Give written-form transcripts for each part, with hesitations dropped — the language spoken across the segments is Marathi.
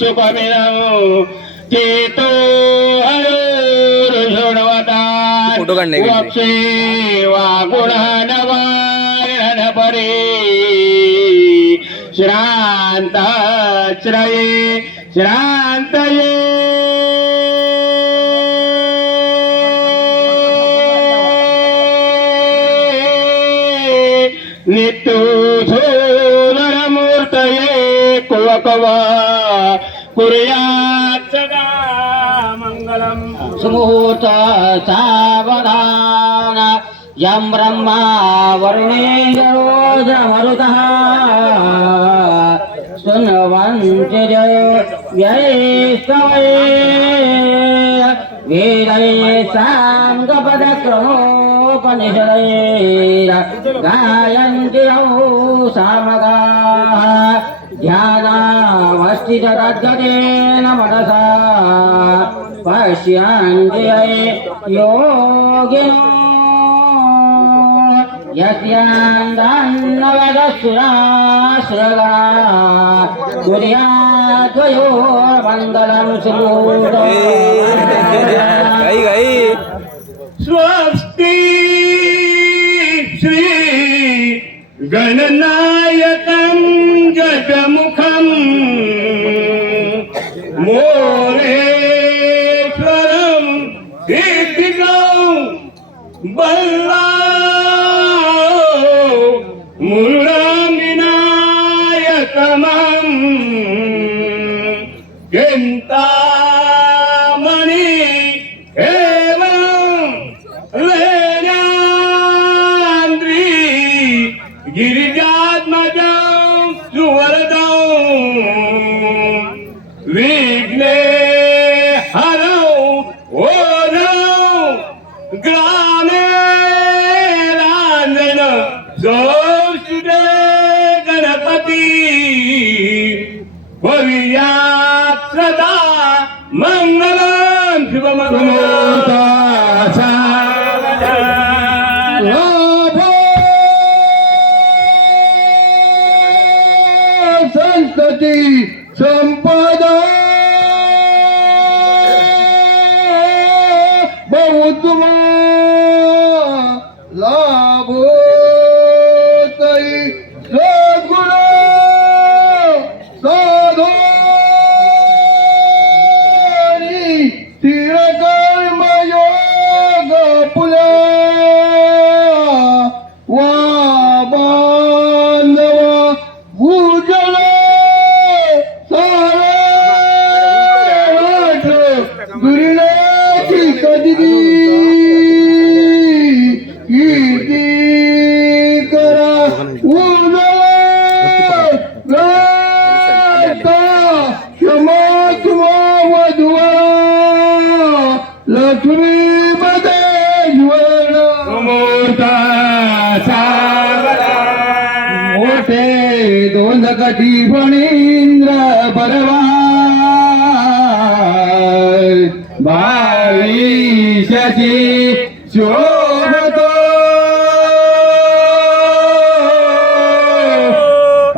सुखमिनौ चेतो हरोर्षणवदान् वक्षे वागुणनवारण परे श्रान्ताश्रये श्रान्तये नित्युधोधरमूर्तये कुवकवा कुर्यात् सदा मङ्गलम् सुमुहूर्त सावधान यं ब्रह्मा वरुणेन्द्रोजमरुतः सुन्वन्ति व्यैस्तवे वेदै साङ्गपदक्रमोपनिषदै गायन्ति यौ सामगाः ध्यानावस्थिततद्गतेन मनसा पश्यन्ति योगिनो यस्यान्दान्नवदसुराश्रगा कुर्याद्वयो मङ्गलं स्वस्ति श्री गणनायकं गजमुखं मोरेश्वरं सिद्धिगं मुरुडविनायकमं चिन्तामणि एवं लेनान्द्री गिरिजात्मजं सुवरदं विघ्ने हरौ ओधौ ग्रामे राञ्जन सोऽस्तुते गणपति भवियात् सदा मङ्गलं शुभमङ्गलं संतति संपदा बहुत्तम लाभोतै सद्गुण साधोनि स्थिरकर्मयोग पुला वा बांधव भूजल साराट गुरुनाथी कदिरी कीर्ती करा क्षमा तुमा वधुवा लक्ष्मी मोठे दोन कटी फणींद्र परवा बाईशाची शोभतो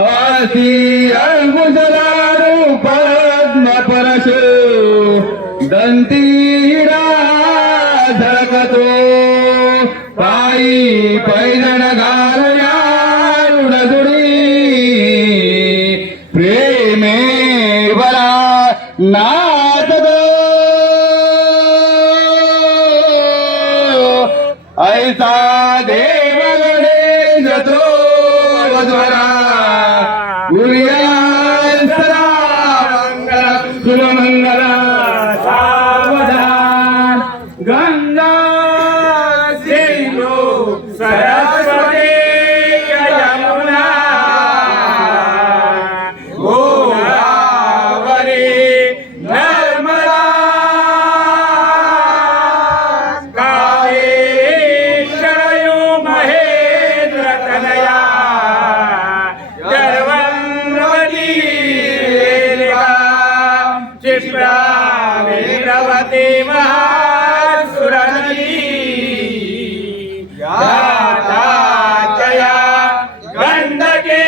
अति अंकुशलारू पद्म परशो दंतीरा झळकतो पायी पैदण घालया उडदुडी प्रेमे बरा नाचत ऐसा देव गणेश तो वधवरा गुरुयान सदा मंगल शुभमंगल सावधान गंगा सिंधु सरस्वती यमुना गोदावरी नर्मदा कावेरी शरयू महेंद्र तनया गर्वन्वती क्षिप्रा वीरवती महासुरनदी जया गंडके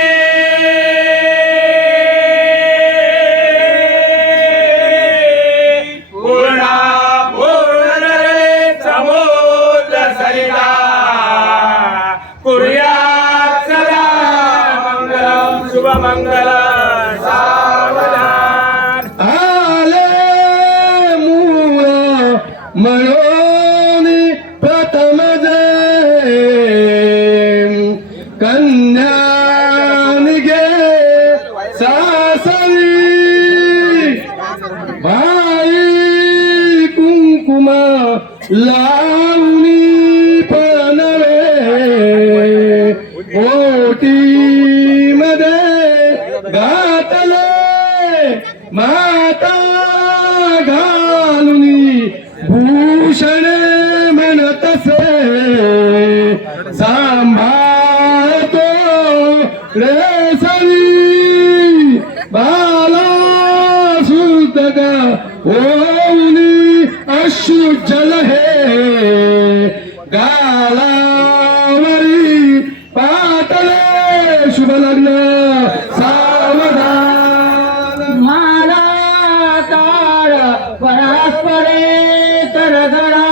लावणी पनवे ओटी मध्ये घातले माता घालुनी भूषण म्हणतसे सांभाळतो रेसरी बाला सुतक ओनी अश्रु जल हे गालावरी पाटले शुभ लग्न सावधान माला ताळ परस्परे तरगडा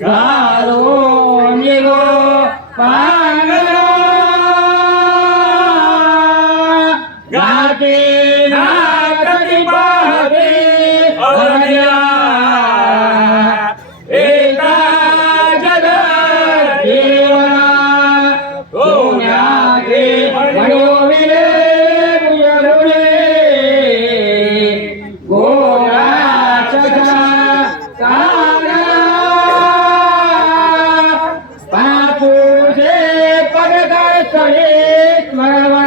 घालो निगो पांगला गाते नागती बाहे अभया एका जगत देवना सोन्याचे मनोविले मुजरुले गोराचका काना पापुसे पडकर चढे स्मरणा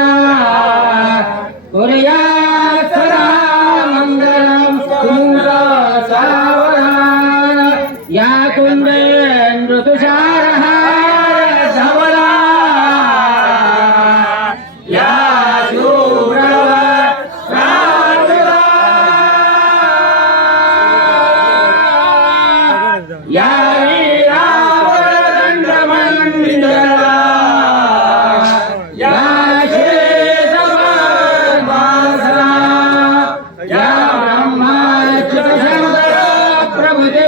कुर्या सदा मंगलम कुंड सावधान या कुंडे ऋतुषारः धवला या शुभ्रव साधुला या वीरावरदंड मंडला या शेषवासना या ब्रह्माच्युत प्रभुते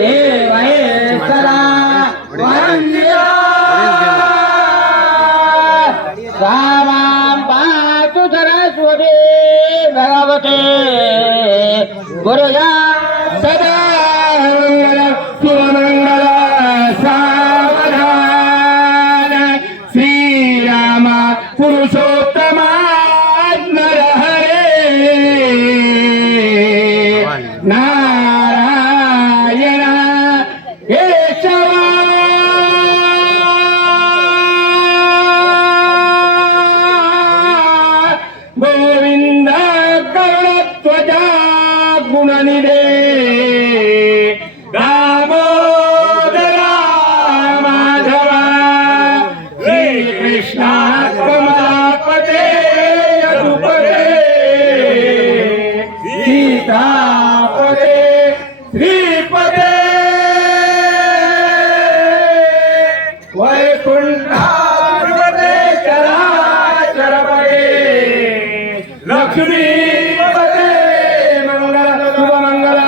देवहेश्वरा वन्द्या सामां पातु सरस्वती भगवते गुरुया सदा सुमंगल सावधान श्रीराम पुरुषोत्तमा नरहरे नारायण केशवा गोविंद करुणध्वजा गुणनिधे दामोदरा माधवा श्रीकृष्णा कमलापते यदुपते सीतापते श्रीपते वैकुंठाधिपते चराचरपते लक्ष्मीपते मंगल शुभमंगल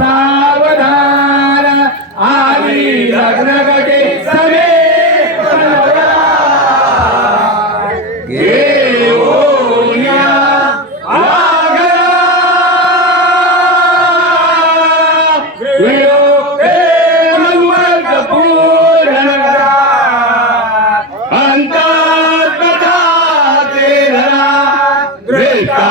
सावधान आली लग्नगटे समे घेऊया आगरा वियोगे मंगलपूर्ण अंतर्गता तेरा दृष्टा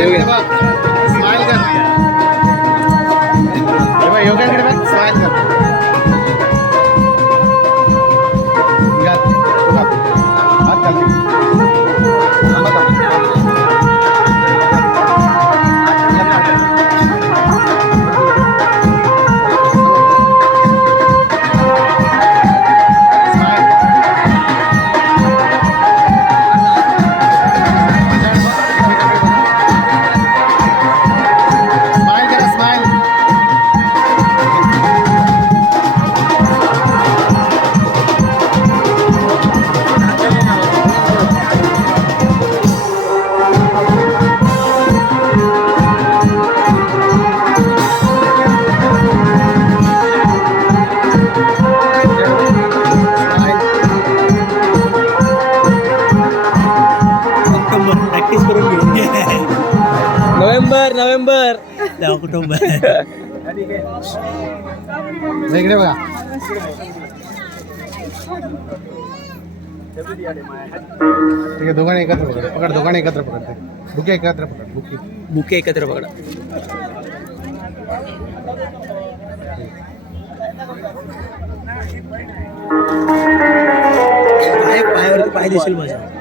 स्माइल कर योगाकडे बघ स्माइल कर हात स्माइल करा स्माइल नोव्हेंबर इकडे बघा ठीक आहे दोघांनी एकत्र पकड दोघांनी एकत्र पकडते बुके एकत्र पकड बुके एकत्र पकडा पायावरती पाय देशील माझ्या पकड